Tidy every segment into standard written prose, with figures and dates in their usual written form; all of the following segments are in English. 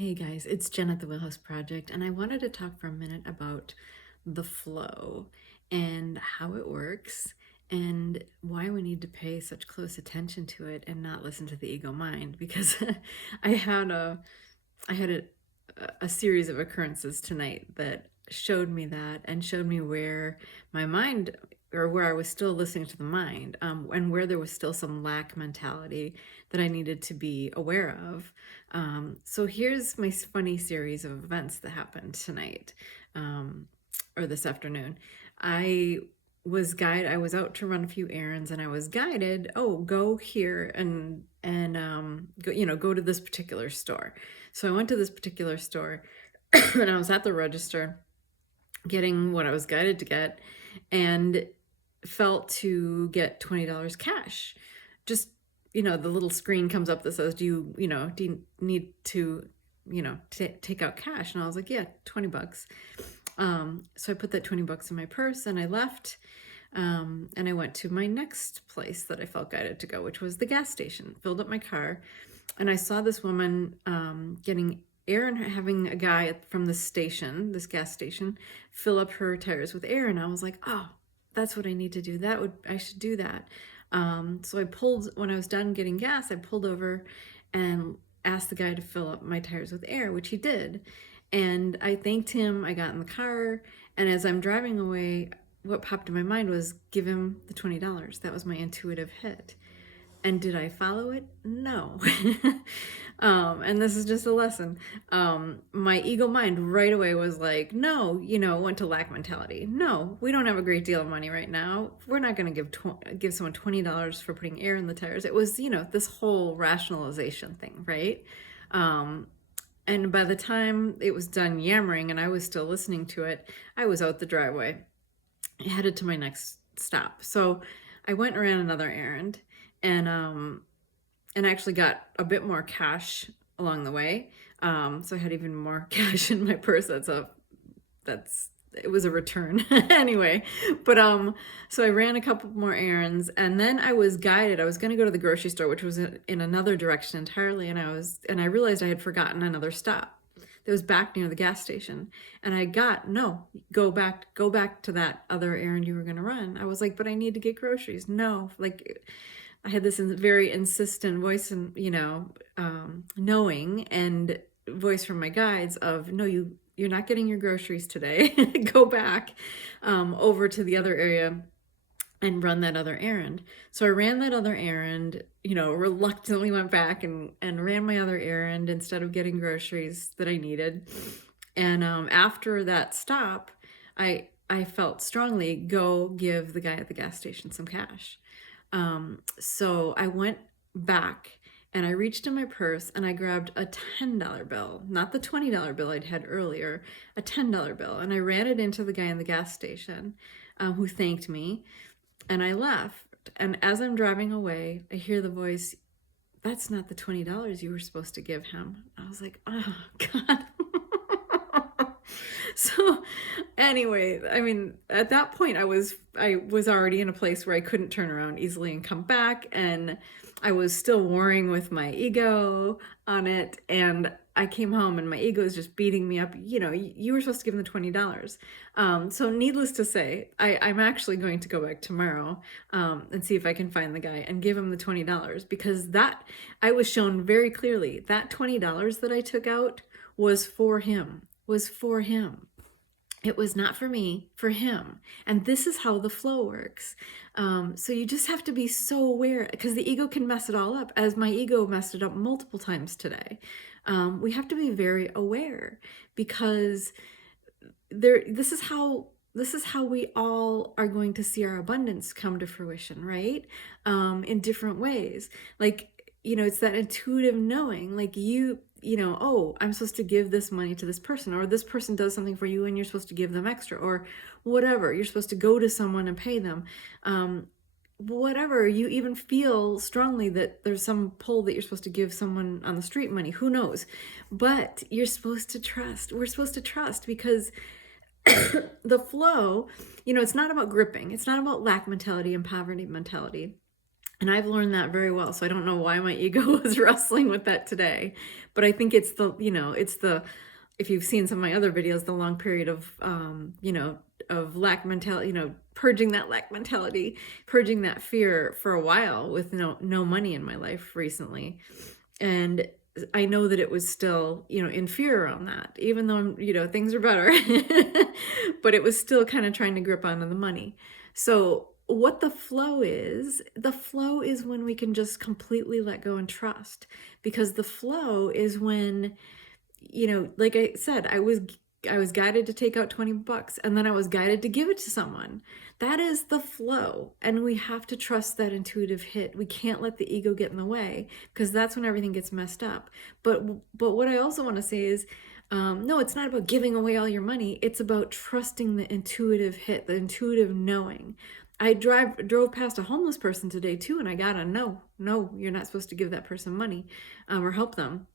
Hey guys, it's Jen at the Wheelhouse Project, and I wanted to talk for a minute about the flow and how it works and why we need to pay such close attention to it and not listen to the ego mind. Because I had a I had a series of occurrences tonight that showed me that and showed me where my mind or where I was still listening to the mind, and where there was still some lack mentality that I needed to be aware of. So here's my funny series of events that happened tonight, or this afternoon. I I was out to run a few errands, and I was guided, oh, go here and go to this particular store. So I went to this particular store and I was at the register getting what I was guided to get, and felt to get $20 cash. Just, the little screen comes up that says, do you need to, take out cash? And I was like, yeah, 20 bucks. So I put that 20 bucks in my purse and I left. And I went to my next place that I felt guided to go, which was the gas station. Filled up my car, and I saw this woman getting air and having a guy from this gas station, fill up her tires with air. And I was like, oh, that's what I need to do. I should do that. So when I was done getting gas, I pulled over and asked the guy to fill up my tires with air, which he did. And I thanked him. I got in the car, and as I'm driving away, what popped in my mind was give him the $20. That was my intuitive hit. And did I follow it? No. And this is just a lesson. My ego mind right away was like, no, went to lack mentality. No, we don't have a great deal of money right now. We're not going to give someone $20 for putting air in the tires. It was, this whole rationalization thing, right? And by the time it was done yammering and I was still listening to it, I was out the driveway, headed to my next stop. So I went and ran another errand, and actually got a bit more cash along the way. So I had even more cash in my purse. It was a return anyway. But so I ran a couple more errands, and then I was guided. I was going to go to the grocery store, which was in another direction entirely, and I realized I had forgotten another stop. It was back near the gas station, and no, go back to that other errand you were going to run. I was like, but I need to get groceries. No, like I had this very insistent voice and, knowing and voice from my guides of, no, you're not getting your groceries today. Go back over to the other area and run that other errand. So I ran that other errand, reluctantly went back and ran my other errand instead of getting groceries that I needed. And after that stop, I felt strongly, go give the guy at the gas station some cash. So I went back and I reached in my purse and I grabbed a $10 bill, not the $20 bill I'd had earlier, a $10 bill. And I ran it into the guy in the gas station, who thanked me, and I left. And as I'm driving away, I hear the voice, that's not the $20 you were supposed to give him. I was like, oh God. So anyway, I mean, at that point I was already in a place where I couldn't turn around easily and come back, and I was still warring with my ego on it, and I came home and my ego is just beating me up. You were supposed to give him the $20. So needless to say, I'm actually going to go back tomorrow and see if I can find the guy and give him the $20, because that I was shown very clearly that $20 that I took out was for him. It was not for me, for him. And this is how the flow works. So you just have to be so aware, because the ego can mess it all up, as my ego messed it up multiple times today. We have to be very aware, because this is how we all are going to see our abundance come to fruition, right? In different ways. Like, it's that intuitive knowing, like oh, I'm supposed to give this money to this person, or this person does something for you and you're supposed to give them extra, or whatever. You're supposed to go to someone and pay them. Whatever, you even feel strongly that there's some pull that you're supposed to give someone on the street money, who knows? But you're supposed to trust. We're supposed to trust, because the flow, it's not about gripping. It's not about lack mentality and poverty mentality. And I've learned that very well. So I don't know why my ego was wrestling with that today, but I think it's the, it's the, if you've seen some of my other videos, the long period of, of lack mentality, purging that lack mentality, purging that fear for a while with no money in my life recently. And I know that it was still, in fear around that, even though things are better, but it was still kind of trying to grip onto the money. So what the flow is when we can just completely let go and trust, because the flow is when, like I said, I was guided to take out 20 bucks, and then I was guided to give it to someone. That is the flow, and we have to trust that intuitive hit. We can't let the ego get in the way, because that's when everything gets messed up. But what I also want to say is, no, it's not about giving away all your money. It's about trusting the intuitive hit, the intuitive knowing. I drove past a homeless person today too, and I got a no, you're not supposed to give that person money or help them.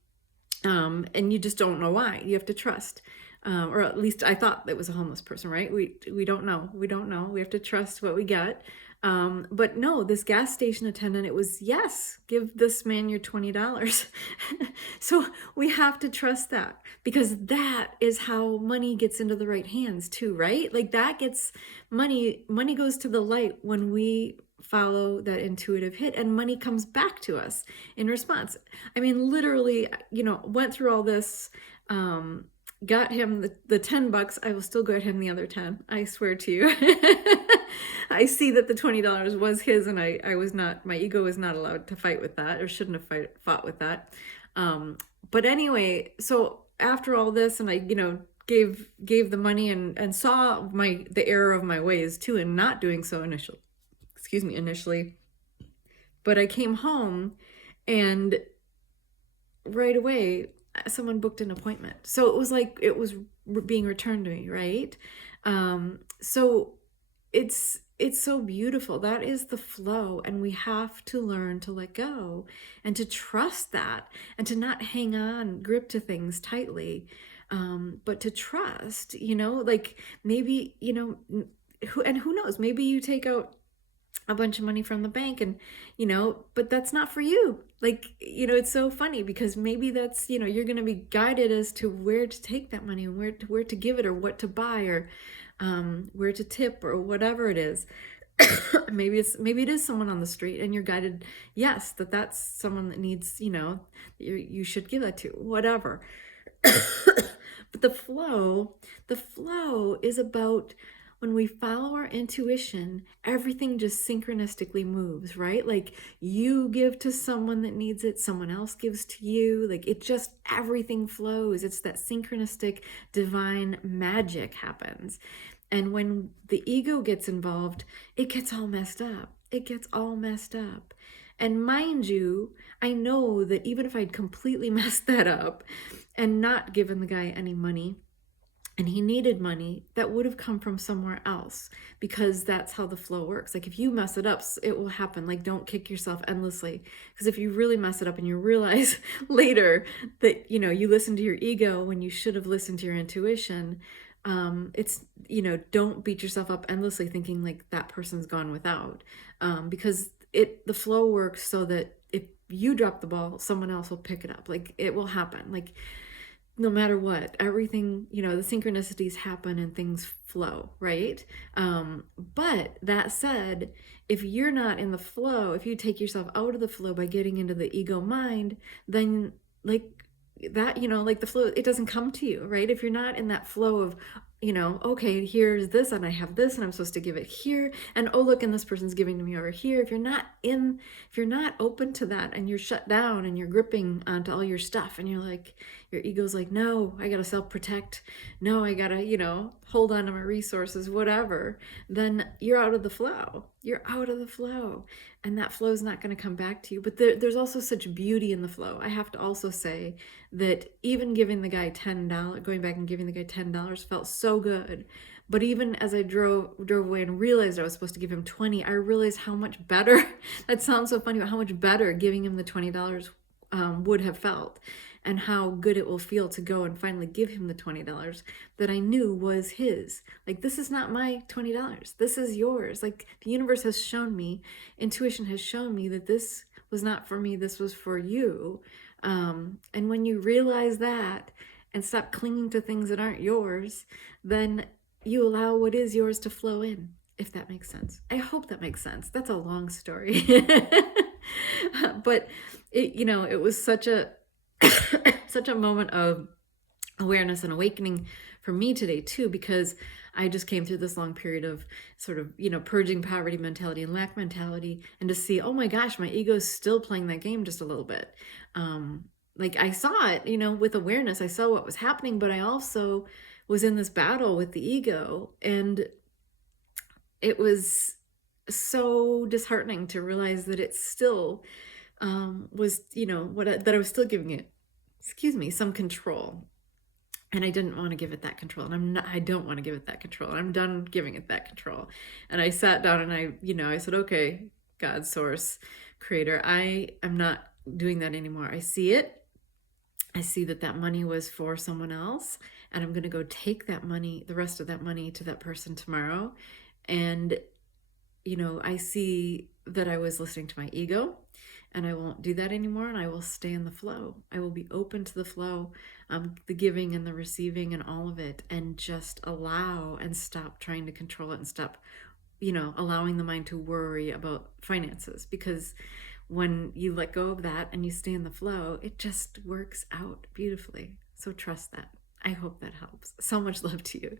And you just don't know why. You have to trust. Or at least I thought it was a homeless person, right? We don't know. We don't know. We have to trust what we get. But no, this gas station attendant, it was, yes, give this man your $20. So we have to trust that, because that is how money gets into the right hands too, right? Like that gets money goes to the light when we follow that intuitive hit, and money comes back to us in response. I mean, literally, went through all this, got him the 10 bucks. I will still get him the other 10. I swear to you. I see that the $20 was his, and I was not, my ego was not allowed to fight with that, or shouldn't have fought with that. But anyway, so after all this, and I, gave the money and saw the error of my ways too, and not doing so initially. But I came home, and right away someone booked an appointment. So it was like it was being returned to me, right? So it's so beautiful. That is the flow, and we have to learn to let go and to trust that, and to not hang on, grip to things tightly, but to trust, like maybe, who knows, maybe you take out a bunch of money from the bank, and but that's not for you. Like, it's so funny, because maybe that's, you're going to be guided as to where to take that money, and where to give it, or what to buy, or where to tip, or whatever it is. maybe it is someone on the street, and you're guided, yes, that's someone that needs, you should give that to, whatever. But the flow is about, when we follow our intuition, everything just synchronistically moves, right? Like, you give to someone that needs it, someone else gives to you. Like, it just, everything flows. It's that synchronistic divine magic happens. And when the ego gets involved, it gets all messed up. And mind you, I know that even if I'd completely messed that up and not given the guy any money, and he needed money, that would have come from somewhere else, because that's how the flow works. Like, if you mess it up, it will happen. Like, don't kick yourself endlessly, because if you really mess it up and you realize later that, you listened to your ego when you should have listened to your intuition, it's, don't beat yourself up endlessly thinking like that person's gone without, because the flow works so that if you drop the ball, someone else will pick it up. Like, it will happen. Like, no matter what, everything, the synchronicities happen and things flow, right? But that said, if you're not in the flow, if you take yourself out of the flow by getting into the ego mind, then like that, like the flow, it doesn't come to you, right? If you're not in that flow of, okay, here's this, and I have this, and I'm supposed to give it here, and oh, look, and this person's giving to me over here. If you're not open to that, and you're shut down, and you're gripping onto all your stuff, and you're like, your ego's like, no, I gotta self-protect, no, I gotta, hold on to my resources, whatever, then you're out of the flow. And that flow is not going to come back to you. But there's also such beauty in the flow. I have to also say that even giving the guy $10, going back and giving the guy $10 felt so good. But even as I drove away and realized I was supposed to give him 20, I realized how much better, that sounds so funny, but how much better giving him the $20 would have felt. and how good it will feel to go and finally give him the $20 that I knew was his. Like, this is not my $20. This is yours. Like, the universe has shown me, intuition has shown me that this was not for me, this was for you. And when you realize that and stop clinging to things that aren't yours, then you allow what is yours to flow in, if that makes sense. I hope that makes sense. That's a long story. But it was such a such a moment of awareness and awakening for me today too, because I just came through this long period of sort of, purging poverty mentality and lack mentality, and to see, oh my gosh, my ego is still playing that game just a little bit. Like, I saw it, with awareness, I saw what was happening, but I also was in this battle with the ego, and it was so disheartening to realize that it still was, that I was still giving it, some control. And I didn't want to give it that control. And I don't want to give it that control. And I'm done giving it that control. And I sat down and I said, okay, God, source, creator, I am not doing that anymore. I see it. I see that money was for someone else. And I'm going to go take that money, the rest of that money, to that person tomorrow. And, I see that I was listening to my ego. And I won't do that anymore, and I will stay in the flow. I will be open to the flow, the giving and the receiving and all of it, and just allow and stop trying to control it, and stop, allowing the mind to worry about finances. Because when you let go of that and you stay in the flow, it just works out beautifully. So trust that. I hope that helps. So much love to you.